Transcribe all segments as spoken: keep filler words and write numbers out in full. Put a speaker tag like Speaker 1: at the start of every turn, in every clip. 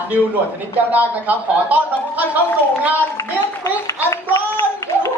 Speaker 1: นิวหนวดธนิตแก้วนาคนะครับขอต้อนรับทุกท่านเข้าสู่งาน Meet Mix and Run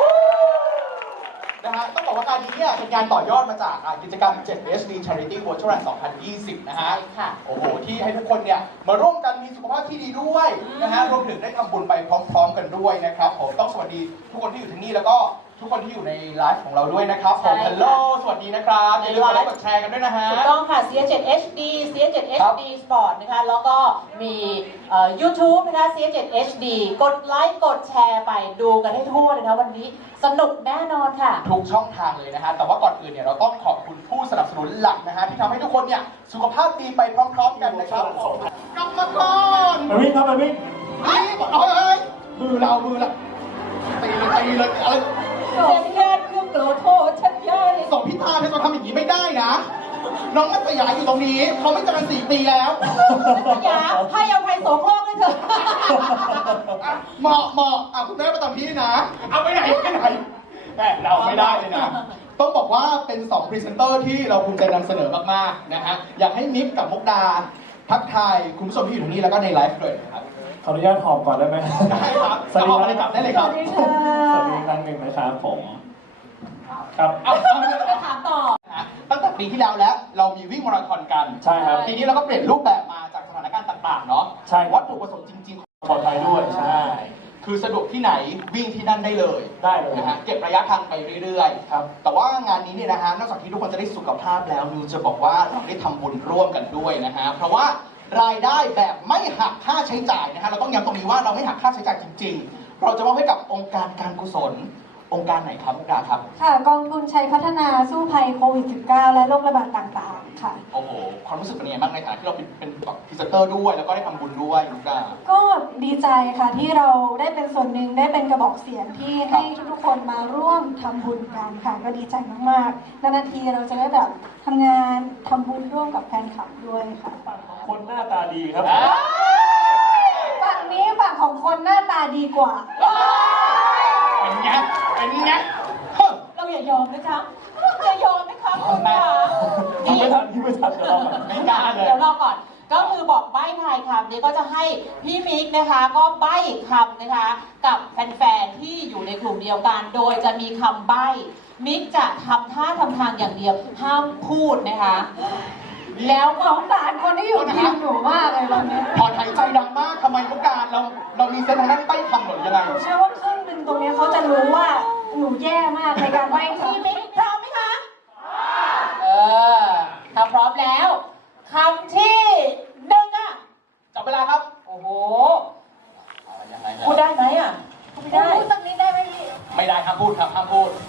Speaker 1: นะฮะต้องบอกว่างานนี้เนี่ยเป็นงานต่อยอดมาจากกิจกรรม เจ็ด เอช ดี Charity Virtual Run สองพันยี่สิบ นะฮะโอ้โหที่ให้ทุกคนเนี่ยมาร่วมกันมีสุขภาพที่ดีด้วยนะฮะรวมถึงได้ทำบุญไปพร้อมๆกันด้วยนะครับผมต้องสวัสดีทุกคนที่อยู่ที่นี่แล้วก็ทุกคนที่อยู่ในไลฟ์ของเราด้วยนะครับผมฮัลโหลสวัสดีนะครับอย่าลืมกดไลค์กดแชร์กันด้วยนะฮะ
Speaker 2: ถูกต้องค่ะ ซี เอช เจ็ด เอช ดี ซี เอช เจ็ด เอช ดี Sport นะคะแล้วก็มีเอ่อ YouTube นะคะ ซี เอช เจ็ด เอช ดี กดไลค์กดแชร์ไปดูกันให้ทั่วเลยนะวันนี้สนุกแน่นอนค่ะ
Speaker 1: ทุกช่องทางเลยนะฮะแต่ว่าก่อนอื่นเนี่ยเราต้องขอบคุณผู้สนับสนุนหลักนะฮะที่ทำให้ทุกคนเนี่ยสุขภาพดีไปพร้อมๆกันนะครับกรรมกร
Speaker 3: มาวิ่งครับมาวิ่ง
Speaker 1: นี่บอกเอาเลยมือเรามือเราตีเลยตีเลยอะไร
Speaker 2: เจ็บแค่เครื่องโกรธโทษฉันยัย
Speaker 1: ส่งพิธาเธอทำอย่างนี้ไม่ได้นะน้องนัตยาอยู่ตรงนี้เขาไม่เจอกันสี่ปีแล้ว
Speaker 2: นัตยาให้อภัยโสโครกให้เถอะ
Speaker 1: เหมาะเหมาะอ่ะคุณแม่ประจำที่นะเอาไปไหนไปไหนแม่เราไม่ได้เลยนะต้องบอกว่าเป็นสองพรีเซนเตอร์ที่เราภูมิใจนำเสนอมากๆนะฮะอยากให้นิฟกับมุกดาทักทายคุณผู้ชมที่อยู่ตรงนี้แล้วก็ในไลฟ์ด้วยนะครับ
Speaker 3: ขออนุญาตหอมก่อนได้ไหม
Speaker 1: ได้ครับสวัสดีครับได้เลยครับ
Speaker 2: สวัสดีค่ะ
Speaker 3: สวัสดีครั้งหนึ่งนะครับผมครับ
Speaker 2: เอาไปถามต่อ
Speaker 1: ตั้งแต่ปีที่แล้วแล้วเรามีวิ่งมาราธอนกัน
Speaker 3: ใช่ครับ
Speaker 1: ทีนี้เราก็เปลี่ยนรูปแบบมาจากสถานการณ์ต่างๆเนาะ
Speaker 3: ใช่
Speaker 1: วัตถุประสงค์จริง
Speaker 3: ๆปลอดภัยด้วยใช่
Speaker 1: คือสะดวกที่ไหนวิ่งที่นั่นได้เลย
Speaker 3: ได้เลย
Speaker 1: นะฮะเก็บระยะทางไปเรื่อยๆครับแต่ว่างานนี้เนี่ยนะฮะนอกจากที่ทุกคนจะได้สุขภาพแล้วนิวจะบอกว่าเราได้ทำบุญร่วมกันด้วยนะฮะเพราะว่ารายได้แบบไม่หักค่าใช้จ่ายนะฮะเราต้องย้ำตรงนี้ว่าเราไม่หักค่าใช้จ่ายจริงๆเราจะมอบให้กับองค์การการกุศลองค์การไหนครับมุกดาครับ
Speaker 4: ค่ะกองทุนชัยพัฒนาสู้ภัยโควิด สิบเก้า และโรคระบาดต่างๆค่ะ
Speaker 1: โอ้โหความรู้สึกเป็นยังไงบ้างในฐานะที่เราเป็นเป็นพรีเซนเตอร์ด้วยแล้วก็ได้ทำบุญด้วยมุกดา
Speaker 4: ก็ดีใจค่ะที่เราได้เป็นส่วนหนึ่งได้เป็นกระบอกเสียงที่ให้ทุกๆคนมาร่วมทำบุญกันค่ะก็ดีใจมากๆนานๆทีเราจะได้แบบทำงานทำบุญร่วมกับแฟนคลับด้วยค่ะ
Speaker 3: คนหน้าตาดีครับ
Speaker 4: ฝั่งนี้ฝั่งของคนหน้าตาดีกว่า
Speaker 1: เป็นไงเป็นไง
Speaker 2: เราอย่ายอมนะจ๊ะอย่ายอมนะคะคุณค่ะ
Speaker 3: ที่ไม่ทันที่ไม่ทันเดี๋ยวรอก่อน
Speaker 1: ไม่กล้าเลย
Speaker 2: เดี๋ยวรอก่อนก็คือบอกใบ้ทายคำนี้ก็จะให้พี่มิกนะคะก็ใบ้คำนะคะกับแฟนๆที่อยู่ในกลุ่มเดียวกันโดยจะมีคำใบ้มิกจะทำท่าทำทางอย่างเดียวห้ามพูดนะคะแล้ว
Speaker 4: สงสารคนที่อยู่ทีมหนูมากเลยตอนนี้
Speaker 1: พอหายใจดังมากทำไมมุกดาเราเรามีเส้นทางด้านใบ้คำหรือยังไง
Speaker 4: หนูเชื่อว่าครึ่งหนึ่งตรงนี้เขาจะรู้ว่าหนูแย่มากในการใบ้คำ
Speaker 2: พี่มิกพร้อมไหมคะเออถ้าพร้อมแล้วคำที่หนึ่งอะ
Speaker 1: จับเวลาครับ
Speaker 2: โอ้โหพูดได้ไหมอะพูดไม่ได้
Speaker 4: พูดสักนิดได้ไหมพี่
Speaker 1: ไม่ได้ห้ามพูดครับห้ามพูด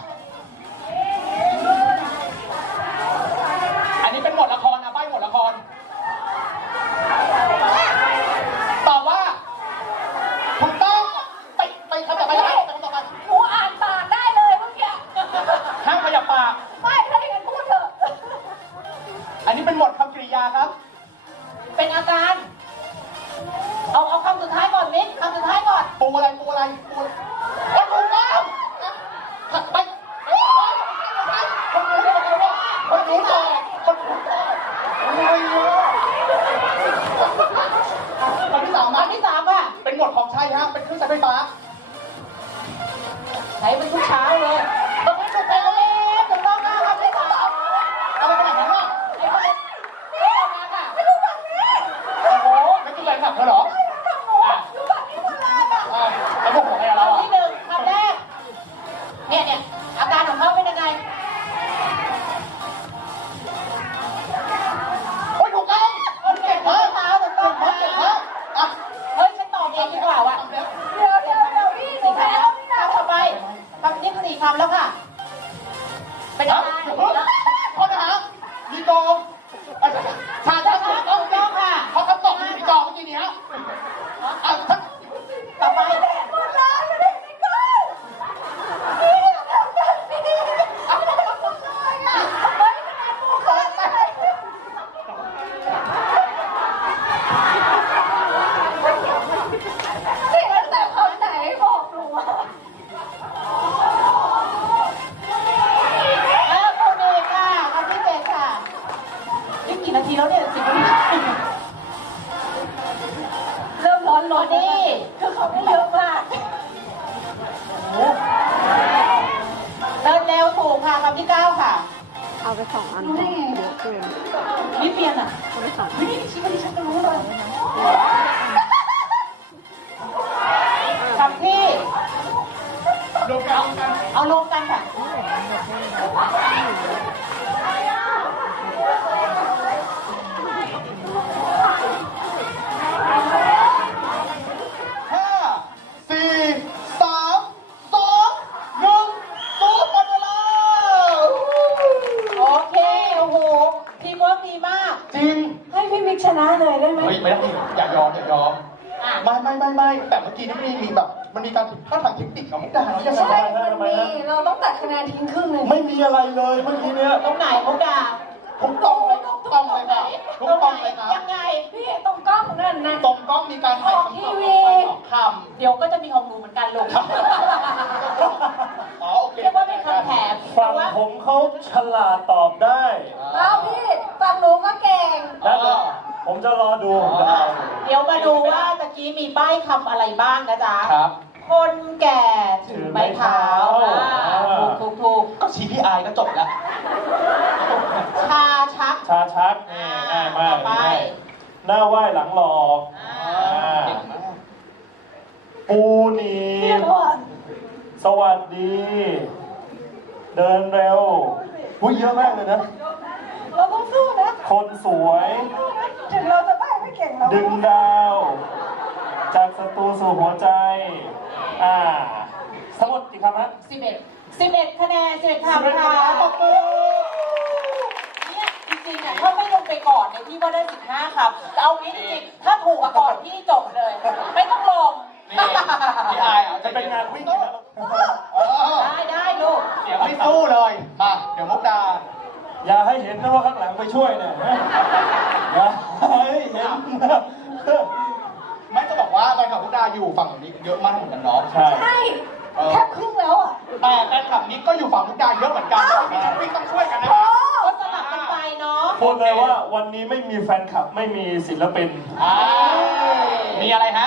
Speaker 1: อันนี้เป็นบทละครนะใบ้บทละครตอบว่าถูกต้องไปไปคำต่อไปแล้วคำต่อไป
Speaker 4: หนูอ่านปากได้เลยเมื่อกี้
Speaker 1: ห้ามขยับปาก
Speaker 4: ไม่ถ้าอย่างนั้นพูดเถอะ
Speaker 1: อันนี้เป็นบทคำกริยาครับ
Speaker 2: เป็นอาการเอาเอาคำสุดท้ายก่อนนิดคำสุดท้ายก่อน
Speaker 1: ปูอะไรปูอะไรปูแล้วถูกต้องไปคนรู้ได้ไงวะคนรู้ต่อคนรู้ต่อคำที่สาม
Speaker 2: คำที่สามอะ
Speaker 1: เป็นบทของใช่ฮะเป็นเครื่องใช้ไฟฟ้า
Speaker 2: ใช้เป็นทุกเช้าเลย
Speaker 1: ต้องให้ถูกต้องเลย
Speaker 2: ถูกต้องนะคำที่สาม
Speaker 1: อะไรขนาดนั้นอ่ะ
Speaker 2: ไอ้คนนี้ไม่ทำงานอะไม่รู้แบบนี้
Speaker 1: โอ้โหไม่กินแรงขับเขาเหรอ
Speaker 4: รู้แบบนี้หมดเลยอะ
Speaker 1: แล้วพวกผมอะไรเราอ่ะ
Speaker 2: ที่หนึ่งคำแรกเนี่ยเนี่ยอาการของเขาเป็นยังไง
Speaker 1: โอ้ยถูกต้อง
Speaker 2: คนเก่งมากค่ะถูกต้องค่ะเฮ้ยฉันตอบเองดีกว่าว่ะ
Speaker 4: เดี๋ยวเดี๋ยวเดี๋ยวพี่หนูแพ้แล้วพี่นะ
Speaker 2: ทำไมคำนี้สี่คำแล้วค่ะเป็นอาการ
Speaker 1: โทษนะฮะมีโกงชาชาถูกต้องต้องค่ะเขาคำตอบมีจอเมื่อกี้นี้ฮะ
Speaker 2: ต่อไป
Speaker 4: หมดแล้วไม่ได้ไม่ได้พี่อย่าทำแบบนี้เอาไปทำเลยอ่ะเฮ้ยคะแนนผู้คนเลยเสียงแต่คนไหนบอกหนูว่า
Speaker 2: อ้าวำที่เก้าค่ะ
Speaker 5: เอาไปสองอัน
Speaker 4: รู้ได้ไง
Speaker 5: เยอะเกิน
Speaker 2: นี่เปลี่ยนอ่ะ
Speaker 5: เอาไปสอง
Speaker 2: วินี่ชิคกี้ฉันก็รู้เลยคำที่
Speaker 1: รวมกันรวมกัน
Speaker 2: เอารวมกันค่ะ
Speaker 1: ห้าสี่สามสองหนึ่งศูนย์หมดเวลา
Speaker 2: โอเค โอ้โห ทีมเวิร์กดีมาก
Speaker 1: จริง
Speaker 4: ให้พี่มิกชนะเลยได้ไหม
Speaker 1: เฮ้ยไม่ได้อย่ายอมอย่ายอม
Speaker 2: อ่ะ
Speaker 1: ไม่ไม่ไม่ไม่แต่เมื่อกี้นี่มีมีแบบมันมีการผิดพลาดทางเทคนิคของมุกดาเรายังไง
Speaker 4: ใช่ มันมี เราต้องตัดคะแนนทิ้งครึ่งหนึ่ง
Speaker 1: ไม่มีอะไรเลยเมื่อกี้เนี่ย
Speaker 2: ตรงไหนมุกดา
Speaker 1: ทุกต้องเลยทุกต้องเลยครับทุก
Speaker 2: ตรง
Speaker 1: ต้อง
Speaker 2: ไหน
Speaker 1: เลยครับ
Speaker 2: ยังไง
Speaker 4: พี่ตรงกล้องนั่นนะ
Speaker 1: ตรงกล้องมีการถ่ายคำตอบ
Speaker 4: ทีวี
Speaker 1: สองคำ
Speaker 2: เดี๋ยวก็จะมีของหนูเหมือนกันลง
Speaker 1: อ๋อโอเค
Speaker 2: เรียกว่าเป็นคำแถม
Speaker 3: ฝั่งผมเขาฉลาดตอบได้
Speaker 4: เอาพี่ฝั่งหนูก็เก่ง
Speaker 3: แล้วเดี๋ยวผมจะรอดูผมจะรอดู
Speaker 2: เดี๋ยวมาดูว่าตะกี้มีป้ายคำอะไรบ้างนะจ๊ะ
Speaker 1: ครับ
Speaker 2: คนแก่ถือไม้เท้าอ่าถูกถูกถูก
Speaker 1: ก็ ซี พี ไอ ก็จบแล้ว
Speaker 2: ชาชัก
Speaker 3: ชาชักนี่ง่ายมาก
Speaker 2: ต่อไป
Speaker 3: ง่ายหน้าไหว้หลังหลอก
Speaker 2: อ่า
Speaker 1: เก่งมาก
Speaker 3: ปูหนีบสวัสดี เดินเร็วอุ้ยเยอะมากเลยนะ
Speaker 4: เราต้องสู้นะ
Speaker 3: คนสวย
Speaker 4: ถึงเราจะไม่ไม่เก่งเรา
Speaker 3: ดึงดาว จากศัตรูสู่หัวใจ อ่า ทั้งหมดกี่คำนะ
Speaker 2: สิบเอ็ดสิบเอ็ดคะแนนสิบเอ็ด
Speaker 3: สิบเอ็ด
Speaker 2: คำค่ะ
Speaker 3: คะแนนปรบมือ
Speaker 2: เนี่ยจริงๆอ่ะถ้าไม่ลงไปก่อนเนี่ยพี่ว่าได้สิบห้าคำเอางี้จริงๆถ้าถูกอะก่อนพี่จบเลย ไม่ต้องลง
Speaker 1: นี่พี่ไออ่ะ
Speaker 3: จะเป็นงานวิ่งอยู่แล้ว
Speaker 1: เออ
Speaker 2: ได้ได้ลูก
Speaker 1: เสียงไม่สู้เลย มา เดี๋ยวมุกดา
Speaker 3: อย่าให้เห็นนะว่าข้างหลังไปช่วยเนี่ยอย่าให้เห็นนะ
Speaker 1: ไม่จะบอกว่าแฟนคลับมุกดาอยู่ฝั่งนี้เยอะมากเหมือนกันเนาะ
Speaker 3: ใช่
Speaker 4: ใช่แค่ครึ่งแล้วอ่ะ
Speaker 1: แต่แฟนคลับนี้ก็อยู่ฝั่งมุกดาเยอะเหมือนกันแล้วพี่นัทวิ่งต้องช่วยกันนะ
Speaker 4: โอ้
Speaker 2: ก็สลับกันไปเนาะ
Speaker 3: พูดเลยว่าวันนี้ไม่มีแฟนคลับไม่มีศิลปิน
Speaker 1: อ่ามีอะไรฮะ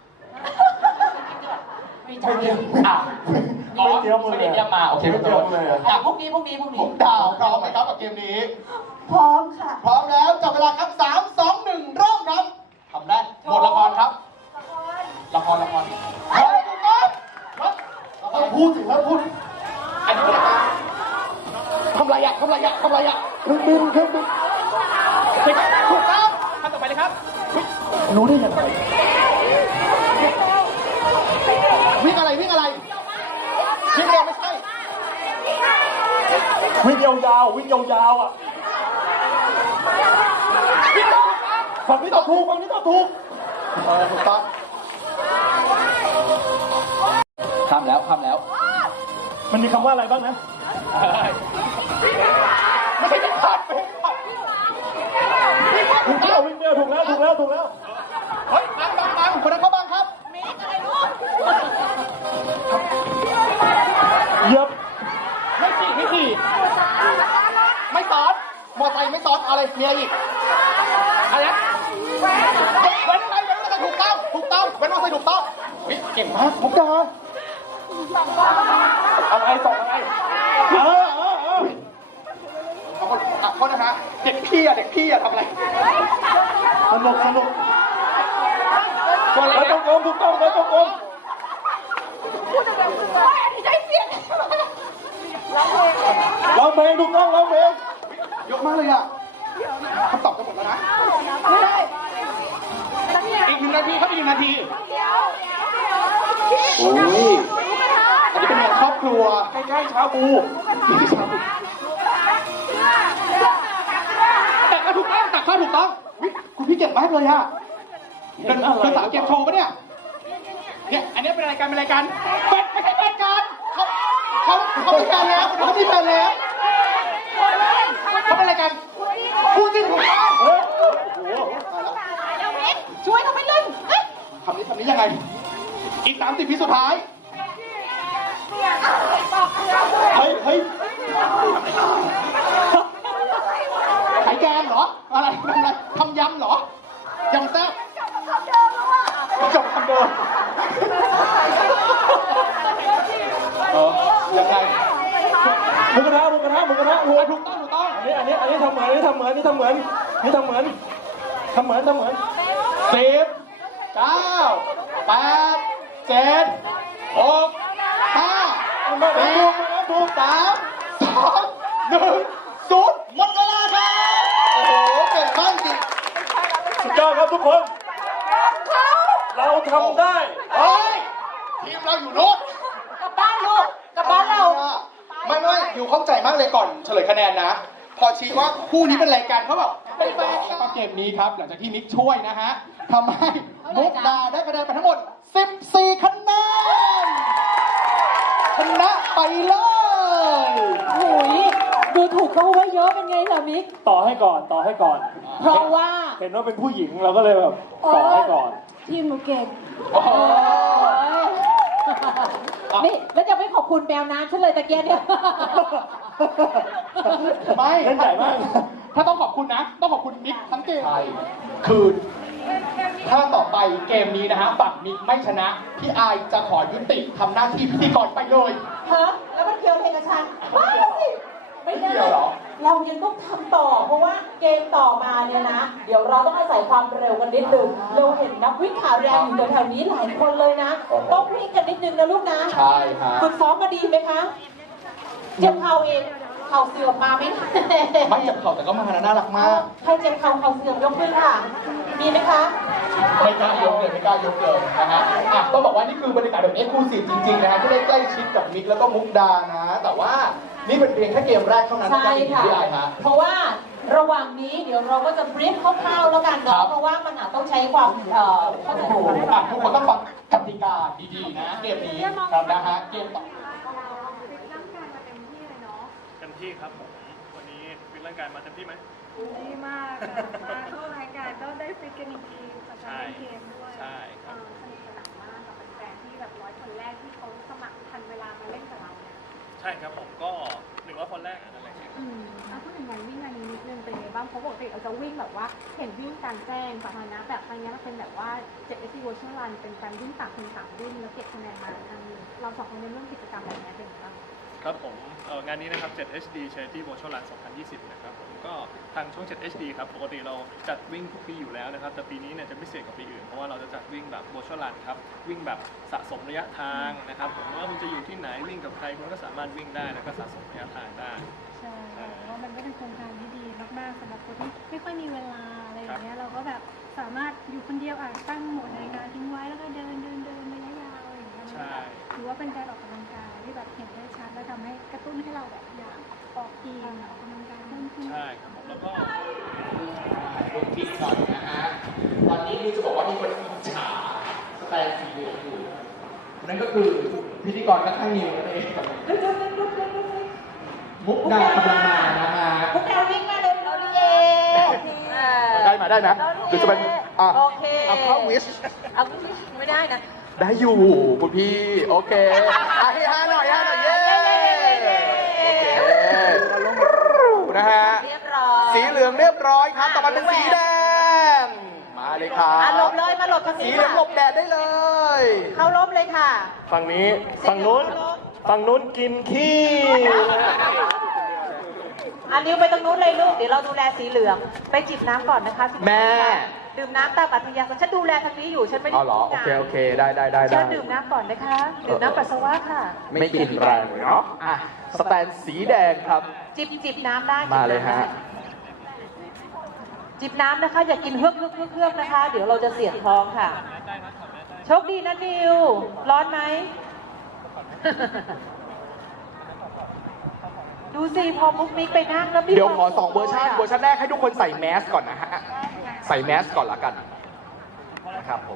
Speaker 2: ไม่จ้า
Speaker 1: อ่ะ
Speaker 3: ไม่เตรียมเลย
Speaker 1: ไม่ได้เตรียมมา โอเค
Speaker 3: ไม่เตรียมเลย
Speaker 2: อ่ะพรุ่งนี้พรุ่งนี้พรุ่ง
Speaker 1: มุ
Speaker 2: นี้
Speaker 1: กดาวพร้อมไหมครับกับเกมนี้
Speaker 4: พร้อมค่ะ
Speaker 1: พร้อมแล้วจับเวลาครับสาม สอง หนึ่งเริ่มครับทำได้หมดละครครับ ละครละครเฮ้ยถูกต้องครับละครพูดสิครับพูด อันนี้เป็นอะไรทำไรอะทำไรอะทำไรอะเครื่องบินเครื่องบินถูกต้องขั้นต่อไปเลยครับเฮ้ยรู้ได้ยังไงวิ่งอะไรวิ่งอะไรวิ่งเร็วไม่ใช่
Speaker 3: วิ่งยาวๆวิ่งยาวๆอ่ะ
Speaker 1: วิ่งเร็วฝั่งนี้ตอบถูกฝั่งนี้ตอบถูกเออถูกต้องข้ามแล้วข้ามแล้ว
Speaker 3: มันมีคำว่าอะไรบ้างนะ
Speaker 1: ไม่ใช่เป็นขัดเป็นขัด
Speaker 3: ถูกแล้ววิ่งเร็วถูกแล้วถูกแล้วถูกแล้ว
Speaker 1: เฮ้ยบังบังบังคนนั้นเขาบังครับ
Speaker 3: เหยียบ
Speaker 1: ไม่ขี่ไม่ขี่ไม่ซ้อนมอไซค์ไม่ซ้อนเอาอะไรเมียอีกอะไรนะเว้นอะไรเว้นอะไรถูกต้องถูกต้องเว้นอะไรถูกต้องเฮ้ยเก่งมากมุกดา
Speaker 3: อะไรสองอะไรเออเออเออ
Speaker 1: เขาก็อ่ะโทษนะฮะเด็กพี่อะเด็กพี่อะทำอะไร
Speaker 3: สนุกสนุก
Speaker 1: ตัวอะไร
Speaker 3: แล้วตร
Speaker 1: นะ
Speaker 3: งกลมถูกต้องแล้วตรงกลมร้องเพลงถูกต้องร้องเพลง
Speaker 1: เยอะมากเลยอะคำตอบจะหมดแล้วนะ
Speaker 4: ไม่ได้
Speaker 1: อีกหนึ่งนาทีครับอีกหนึ่งนาทีโอ้ยอันนี้เป็นงานครอบครัว
Speaker 3: ใกล้ๆชาบู
Speaker 1: แต่ก็ถูกต้องแต่ก็ถูกต้องวิคุณพี่เก่งมากเลยอะเป็นเป็นสาวเกมโชว์ปะเนี่ย เนี่ย อันนี้เป็นรายการเป็นรายการเป็นไม่ใช่รายการเขาเขาเขามีแฟนแล้วเขามีแฟนแล้วเขาเป็นรายการพูดจริงถูกต้อง
Speaker 3: เฮ้ยโอ้โห
Speaker 2: ช่วยเขาไปเล่นเอ้ย
Speaker 1: คำนี้คำนี้ยังไง อีกสามสิบวิสุดท้าย
Speaker 3: เฮ้ยเฮ้ย
Speaker 1: ขายแกงเหรอ อะไรทำอะไรทำยำเหรอยำแซ่บจบคำเดิมเออยังไง
Speaker 3: หมูกระทะหมูกระทะอันนี้ทำเหมือนอันนี้ทำเหมือนอันนี้ทำเหมือนอันนี้ทำเหมือนทำเหมือนทำเหมือน
Speaker 1: สิบเก้าแปดเจ็ดหกห้าสี่สามสองหนึ่งศูนย์หมดเวลาครับโอ้โหเก่งมากจริง
Speaker 3: สุดยอดครับทุกคน เราทำได้
Speaker 1: เฮ้ยทีมเราอยู่โน้น
Speaker 2: กลับบ้านลูกกลับบ้านเรา
Speaker 1: ไม่ไม่อยู่เข้าใจมากเลยก่อนเฉลยคะแนนนะ พอชี้ว่าคู่นี้เป็นรายการเขาแบบเป็นแฟนกันเกมนี้ครับ หลังจากที่มิกช่วยนะฮะทำให้มุกดาได้คะแนนไปทั้งหมด สิบสี่ คะแนนชนะไปเลย
Speaker 2: โอ้ยดูถูกเขาไว้เยอะเป็นไงล่ะมิก
Speaker 3: ต่อให้ก่อนต่อให้ก่อน
Speaker 2: เพราะว่า
Speaker 3: เห็นว่าเป็นผู้หญิงเราก็เลยแบบต่อให้ก่อน
Speaker 4: ทีมหนูเก่ง
Speaker 1: โอ้โห
Speaker 2: นี่แล้วจะไม่ขอบคุณแมวน้ำฉันเลยตะเกียบเนี่ย
Speaker 1: ไม่
Speaker 3: เล่นใหญ่มาก
Speaker 1: ถ้าต้องขอบคุณนะ ต้องขอบคุณมิกทั้งเกมคือถ้าต่อไปเกมนี้นะฮะฝั่งมิกไม่ชนะ พี่อายจะขอยุติทำหน้าที่พิธีกรไปเลย
Speaker 2: ฮะแล้วมันเกี่ยวอะไรกับฉันบ้าสิไม่ได้
Speaker 1: ไม่เกี่ยวเหรอ
Speaker 2: เรายังต้องทำต่อ เพราะว่าเกมต่อมาเนี่ยนะ เดี๋ยวเราต้องอาศัยความเร็วกันนิดนึงเราเห็นนักวิ่งขาแรงอยู่แถวๆนี้หลายคนเลยนะ ต้องวิ่งกันนิดนึงนะลูกนะ
Speaker 1: ใช่ฮะ
Speaker 2: ฝึกซ้อมมาดีไหมคะเจ็บเข่าเองเข่าเสื่อมมาไหม
Speaker 1: ไม่เจ็บเข่าแต่ก็มานะน่ารักมาก
Speaker 2: ใครเจ็บเข่าเข่าเสื่อมยกมือค่ะ มีไหมคะ
Speaker 1: ไม่กล้ายกเลยไม่กล้ายกเลยนะฮะอ่ะต้องบอกว่านี่คือบรรยากาศแบบเอ็กซ์คลูซีฟจริงๆนะฮะที่ได้ใกล้ชิดกับมิกแล้วก็มุกดานะ แต่ว่านี่เป็นเพียงแค่เกมแรกเท่านั้นนะ
Speaker 2: ใช่
Speaker 1: ครับ
Speaker 2: ค่ะ
Speaker 1: พี่ไอฮะ
Speaker 2: เพราะว่าระหว่างนี้เดี๋ยวเราก็จะบรีฟคร่าวๆแล้วกัน
Speaker 1: ครั
Speaker 2: เนาะ
Speaker 1: บ
Speaker 2: เพราะว่ามันอาจต้องใช้ความเอ่อเข้าใจ
Speaker 1: โอ้โหอ่ะทุกคนต้องฟังกติกาดีๆนะเกมนี้ครับนะฮะเกมต่อ
Speaker 3: เต็มที่ครับผมวันนี้ฟิตร่างกายมาเต็มที่ไหม
Speaker 6: ดีมากอะมาเข้ารายการก็ได้ฟิตกันอีกทีกับการเล่นเกมด้วย
Speaker 3: ใช่ค
Speaker 6: เอ
Speaker 3: รับ
Speaker 6: อสนุกสนานมากกับแฟนๆที่แบบร้อยคนแรกที่เขาสมัครทันเวลามาเล่นกับเราเนี่ย
Speaker 3: ใช่ครับผมก็หนึ่งร้อยคนแรกอะนั่นแหละ
Speaker 6: อืมเอาพูดถึงงานวิ่งงานนี้นิดนึงเป็นไงบ้างเพราะปกติเราจะวิ่งแบบว่าเห็นวิ่งกลางแจ้งสาธารณะแบบครั้งนี้มันเป็นแบบว่า เจ็ด เอส ซี Virtual Run เป็นการวิ่งต่างคนต่างวิ่งแล้วเก็บคะแนนมาทางนี้เราสองคนในเรื่องกิจกรรมแบบนี้เป็นไงบ้าง
Speaker 3: ครับผมเอ่องานนี้นะครับ เจ็ด เอช ดี Charity Virtual Run สองพันยี่สิบ นะครับผมก็ทางช่วง เจ็ด เอช ดี ครับปกติเราจัดวิ่งทุกปีอยู่แล้วนะครับแต่ปีนี้เนี่ยจะพิเศษกว่าปีอื่นเพราะว่าเราจะจัดวิ่งแบบ Virtual Run ครับวิ่งแบบสะสมระยะทางนะครับผมว่าคุณจะอยู่ที่ไหนวิ่งกับใครคุณก็สามารถวิ่งได้แล้วก็สะสมระยะทางได้
Speaker 6: ใช่ค่ะเพราะว่ามันก็เป็นโครงการที่ดีมากๆสำหรับคนที่ไม่ค่อยมีเวลาอะไรอย่างเงี้ยเราก็แบบสามารถอยู่คนเดียวอ่ะตั้งโหมดนาฬิกาทิ้งไว้แล้วก็เดินเดินเดินระยะยาวอะไรอย่างเงี้ย
Speaker 3: ใช่
Speaker 6: ถือว่าเป็นการออกกำลังกายที่แบบเห็นได้ชัดและทำให้กระตุ้นให้เราแบบอยากออกอีกออกกำลังกายเพิ่มขึ้น
Speaker 3: ใช่ครับผมแล้วก็
Speaker 1: คุณคิดก่อนนะฮะตอนนี้นี่จะบอกว่ามีคนอิจฉาสแตนสีเหลืองอยู่นั่นก็คือพิธีกรข้างๆนิวนั่นเองมุกดากำลังมานะฮะ
Speaker 2: พวกเราวิ่งมาเร็วเราดิเอ
Speaker 1: ได้มาได้นะหรือจะเป็นอ่ะ
Speaker 2: โอเค
Speaker 1: เอาเข้าวิช
Speaker 2: เอาไม่ได้นะ
Speaker 1: ได้อยู่คุณพี่ โอเคอ่ะให้ฮาหน่อยฮาหน่อยเย้นะฮะ
Speaker 2: เรียบร้อย
Speaker 1: สีเหลืองเรียบร้อยครับต่อมาเป็นสีแดงมาเลยครับ
Speaker 2: อ่ะหลบเลยมาหลบทาง
Speaker 1: สี
Speaker 2: นี้
Speaker 1: เหลือง
Speaker 2: ค่ะ
Speaker 1: หลบแดดได้เลย
Speaker 2: เข้าล้มเลยค่ะ
Speaker 3: ฝั่งนี้ฝั่งนู้นฝั่งนู้นกินขี้
Speaker 2: อันนิ้วไปตรงนู้นเลยลูก เดี๋ยวเราดูแลสีเหลือง ไปจิบน้ำก่อนนะคะสิบ
Speaker 1: แม่
Speaker 2: ดื่มน้ำตามอัธยาศัยฉันดูแลทางนี้อยู่ ฉันไม่ได้
Speaker 1: อ๋อเหรอ โอเค โอเค ได้ได้ได้
Speaker 2: ฉั
Speaker 1: ได้
Speaker 2: นดื่มน้ำก่อนนะคะ ดื่มน้ำปัสสาวะค่ะ
Speaker 1: ไม่กินแรงเนาะอ่ะสแตนสีแดงครับ
Speaker 2: จิบจิบน้ำได้
Speaker 1: มาเลยฮะ
Speaker 2: จิบน้ำนะคะ อย่ากินเฮือกเฮือกเฮือกเฮือกนะคะ เดี๋ยวเราจะเสียดท้องค่ะ โชคดีนะนิว ร้อนไหม ดูสิพอมุกมิกไปนั่งแล้วมี
Speaker 1: เดี๋ยวขอ
Speaker 2: ค
Speaker 1: ส
Speaker 2: วาม
Speaker 1: องเวอร์ชัน
Speaker 2: สุข
Speaker 1: เวอร์ชันแรกให้ทุกคนใส่แมสก่อนนะฮะ ใส่แมสก่อนละกันนะครับผม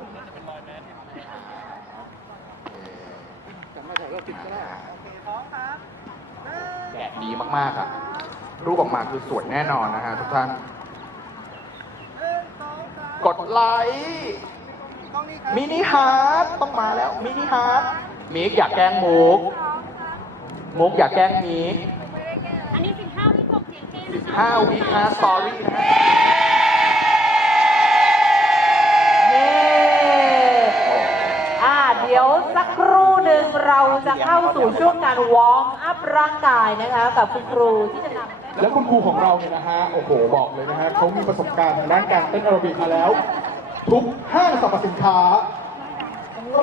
Speaker 1: แดดดีมากๆอ่ะ รูปออกมาคือสวยแน่นอนนะฮะทุกท่าน กดไลค์มินิฮาร์ดต้องมาแล้ว มินิฮาร์ดมิกอยากแกล้งมุก มุกอยากแกล้งมิก
Speaker 6: อันนี้สิบห้าวิส่งเสียงเจน
Speaker 1: สิบห้าวิฮาร์ดสตอรี่นะ
Speaker 2: เย้อ่าเดี๋ยวสักครู่หนึ่งเราจะเข้าสู่ช่วงการวอร์มอัพร่างกายนะคะ กับคุณครูที่จะนำ
Speaker 7: แล้วคุณครูของเราเนี่ยนะฮะโอ้โหบอกเลยนะฮะเขามีประสบการณ์ทางด้านการเต้นแอโรบิกมาแล้ว ทุกห้างสรรพสินค้า